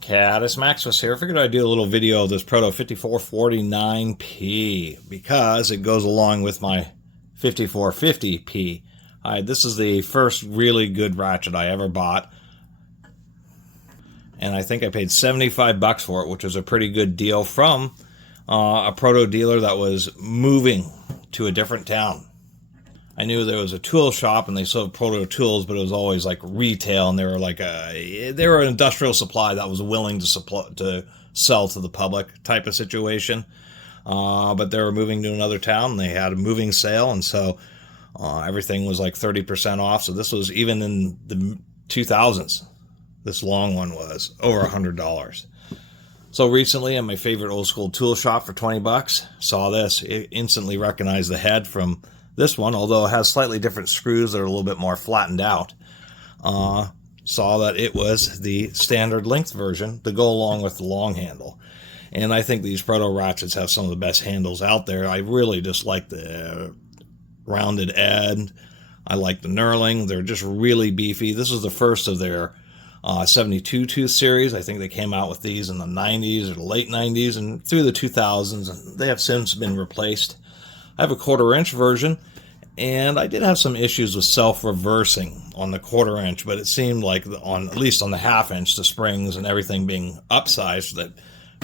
Catus Maximus here. I figured I'd do a little video of this Proto 5449P because it goes along with my 5450P. This is the first really good ratchet I ever bought, and I think I paid 75 bucks for it, which was a pretty good deal from a Proto dealer that was moving to a different town. I knew there was a tool shop and they sold Proto tools, but it was always like retail, and they were like they were an industrial supply that was willing to sell to the public type of situation. But they were moving to another town, and they had a moving sale, and so everything was like 30% off. So this was even in the 2000s. This long one was over $100. So recently, at my favorite old school tool shop for 20 bucks, saw this. It instantly recognized the head from this one, although it has slightly different screws that are a little bit more flattened out. Saw that it was the standard length version to go along with the long handle. And I think these Proto ratchets have some of the best handles out there. I really just like the rounded end. I like the knurling. They're just really beefy. This is the first of their 72 tooth series. I think they came out with these in the 90s or the late 90s and through the 2000s, and they have since been replaced. I have a 1/4 inch version, and I did have some issues with self-reversing on the 1/4 inch, but it seemed like at least on the 1/2 inch, the springs and everything being upsized, that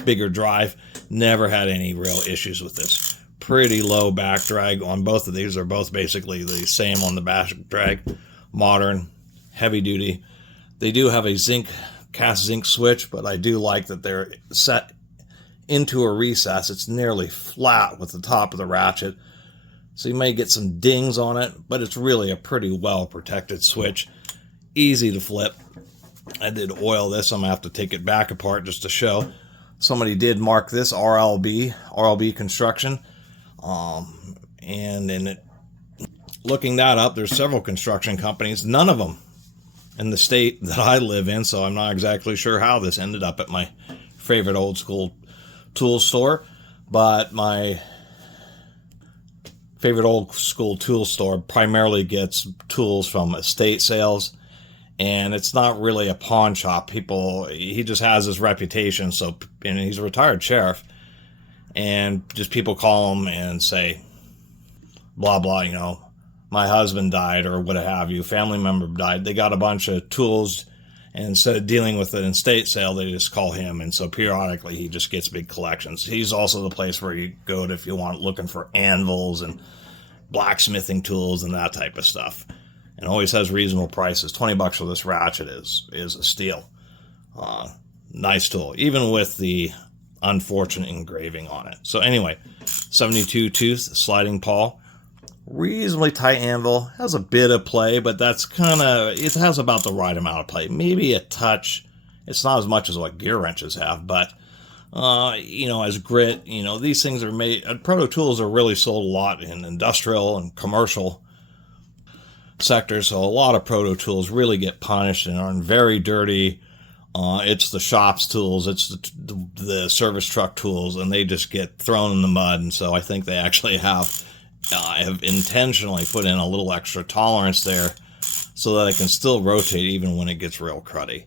bigger drive, never had any real issues with this. Pretty low back drag on both of these. They're both basically the same on the back drag. Modern, heavy duty. They do have a cast zinc switch, but I do like that they're set into a recess. It's nearly flat with the top of the ratchet, so you may get some dings on it, but it's really a pretty well protected switch. Easy to flip. I did oil this. I'm gonna have to take it back apart just to show. Somebody did mark this RLB construction, and in it, looking that up, there's several construction companies, none of them in the state that I live in, so I'm not exactly sure how this ended up at my favorite old school tool store. But my favorite old school tool store primarily gets tools from estate sales, and it's not really a pawn shop. He just has his reputation, and he's a retired sheriff, and just people call him and say blah blah, my husband died or what have you, family member died. They got a bunch of tools, and instead of dealing with an estate sale, they just call him. And so periodically he just gets big collections. He's also the place where you go to if you want looking for anvils and blacksmithing tools and that type of stuff. And always has reasonable prices. 20 bucks for this ratchet is a steal. Nice tool, even with the unfortunate engraving on it. So anyway, 72 tooth sliding pawl. Reasonably tight anvil, has a bit of play, but it has about the right amount of play. Maybe a touch. It's not as much as what gear wrenches have, but, as grit, these things are made, Proto tools are really sold a lot in industrial and commercial sectors, so a lot of Proto tools really get punished and are very dirty. It's the shop's tools, it's the service truck tools, and they just get thrown in the mud, and so I think they actually have intentionally put in a little extra tolerance there so that it can still rotate even when it gets real cruddy.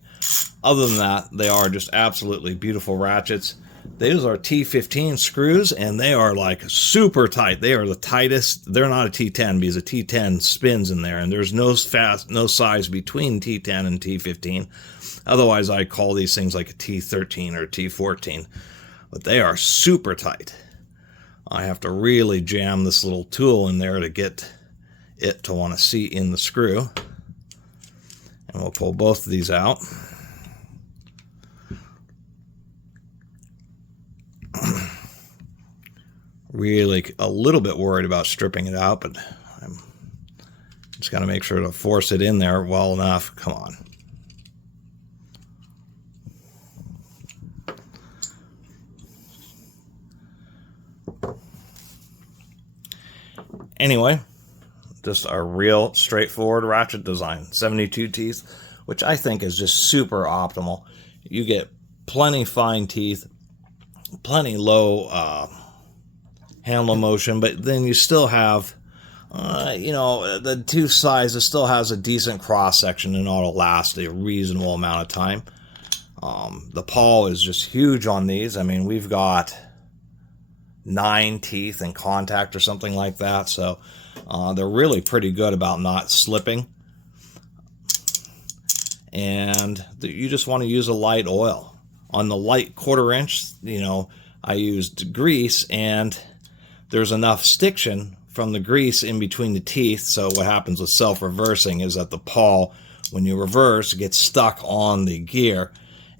Other than that, they are just absolutely beautiful ratchets. These are T15 screws, and they are like super tight. They are the tightest. They're not a T10 because a T10 spins in there, and there's no size between T10 and T15. Otherwise, I call these things like a T13 or a T14, but they are super tight. I have to really jam this little tool in there to get it to want to seat in the screw. And we'll pull both of these out. Really a little bit worried about stripping it out, but I'm just got to make sure to force it in there well enough. Come on. Anyway, just a real straightforward ratchet design. 72 teeth, which I think is just super optimal. You get plenty fine teeth, plenty low handle motion, but then you still have, the tooth size, it still has a decent cross section and ought to last a reasonable amount of time. The pawl is just huge on these. I mean, we've got 9 teeth in contact or something like that, so they're really pretty good about not slipping. And you just want to use a light oil. On the light 1/4 inch, I used grease, and there's enough stiction from the grease in between the teeth, so what happens with self-reversing is that the pawl, when you reverse, gets stuck on the gear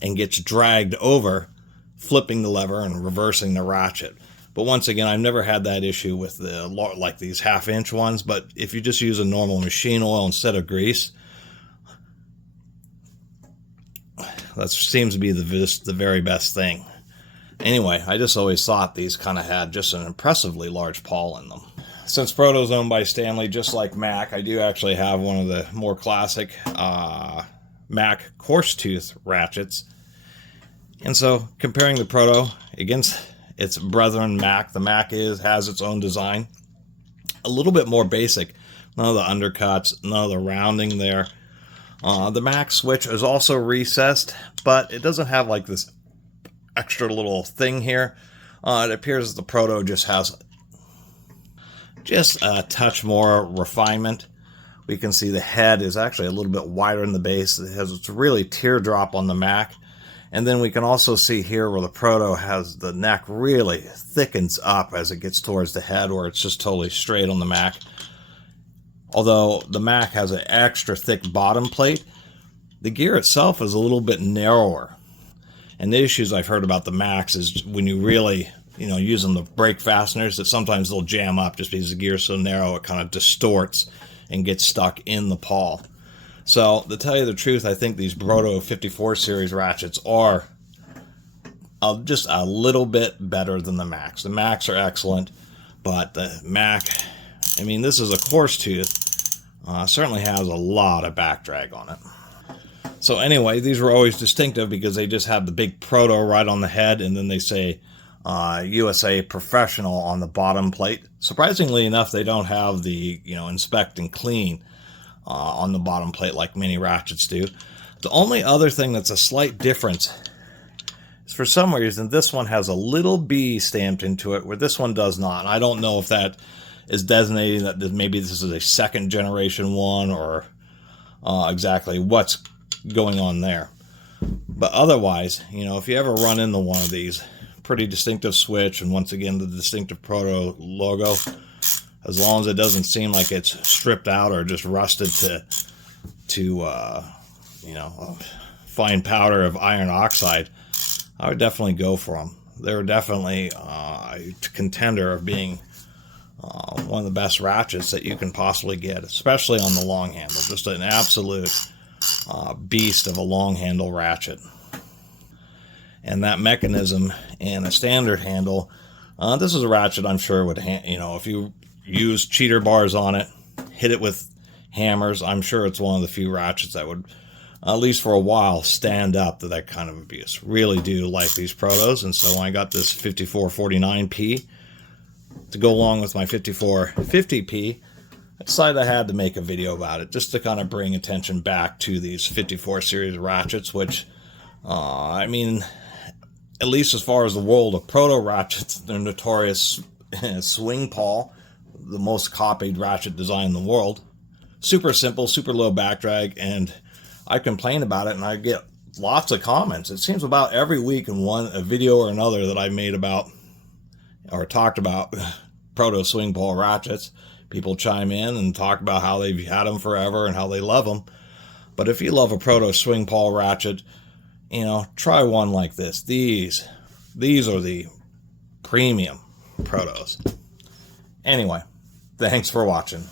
and gets dragged over, flipping the lever and reversing the ratchet. But once again, I've never had that issue with like these 1/2 inch ones, but if you just use a normal machine oil instead of grease, that seems to be the very best thing. Anyway, I just always thought these kind of had just an impressively large pawl in them. Since Proto's owned by Stanley, just like Mac, I do actually have one of the more classic Mac coarse tooth ratchets. And so, comparing the Proto against its brethren Mac, the Mac has its own design. A little bit more basic. None of the undercuts, none of the rounding there. The Mac switch is also recessed, but it doesn't have like this extra little thing here. It appears that the Proto just has just a touch more refinement. We can see the head is actually a little bit wider in the base. It has its really teardrop on the Mac. And then we can also see here where the Proto has the neck really thickens up as it gets towards the head, where it's just totally straight on the Mac. Although the Mac has an extra thick bottom plate, the gear itself is a little bit narrower. And the issues I've heard about the Macs is when you really, using the brake fasteners, that sometimes they'll jam up just because the gear is so narrow, it kind of distorts and gets stuck in the pawl. So, to tell you the truth, I think these Proto 54 series ratchets are just a little bit better than the Macs. The Macs are excellent, but the Mac, this is a coarse tooth, certainly has a lot of back drag on it. So anyway, these were always distinctive because they just have the big Proto right on the head, and then they say USA Professional on the bottom plate. Surprisingly enough, they don't have the, inspect and clean on the bottom plate like many ratchets do. The only other thing that's a slight difference is for some reason this one has a little B stamped into it where this one does not. And I don't know if that is designating that maybe this is a 2nd generation one, or exactly what's going on there. But otherwise, if you ever run into one of these, pretty distinctive switch, and once again the distinctive Proto logo, as long as it doesn't seem like it's stripped out or just rusted to a fine powder of iron oxide, I would definitely go for them. They're definitely a contender of being one of the best ratchets that you can possibly get, especially on the long handle. Just an absolute beast of a long handle ratchet. And that mechanism and a standard handle, this is a ratchet I'm sure would, if you use cheater bars on it, hit it with hammers, I'm sure it's one of the few ratchets that would, at least for a while, stand up to that kind of abuse. Really do like these Protos, and so when I got this 5449P to go along with my 5450P, I decided I had to make a video about it, just to kind of bring attention back to these 54 series ratchets, which, at least as far as the world of Proto ratchets, they're notorious swing pawl, the most copied ratchet design in the world. Super simple, super low back drag, and I complain about it and I get lots of comments. It seems about every week in a video or another that I made about or talked about Proto swing pawl ratchets, people chime in and talk about how they've had them forever and how they love them. But if you love a Proto swing pawl ratchet, try one like this. These are the premium Protos. Anyway, thanks for watching.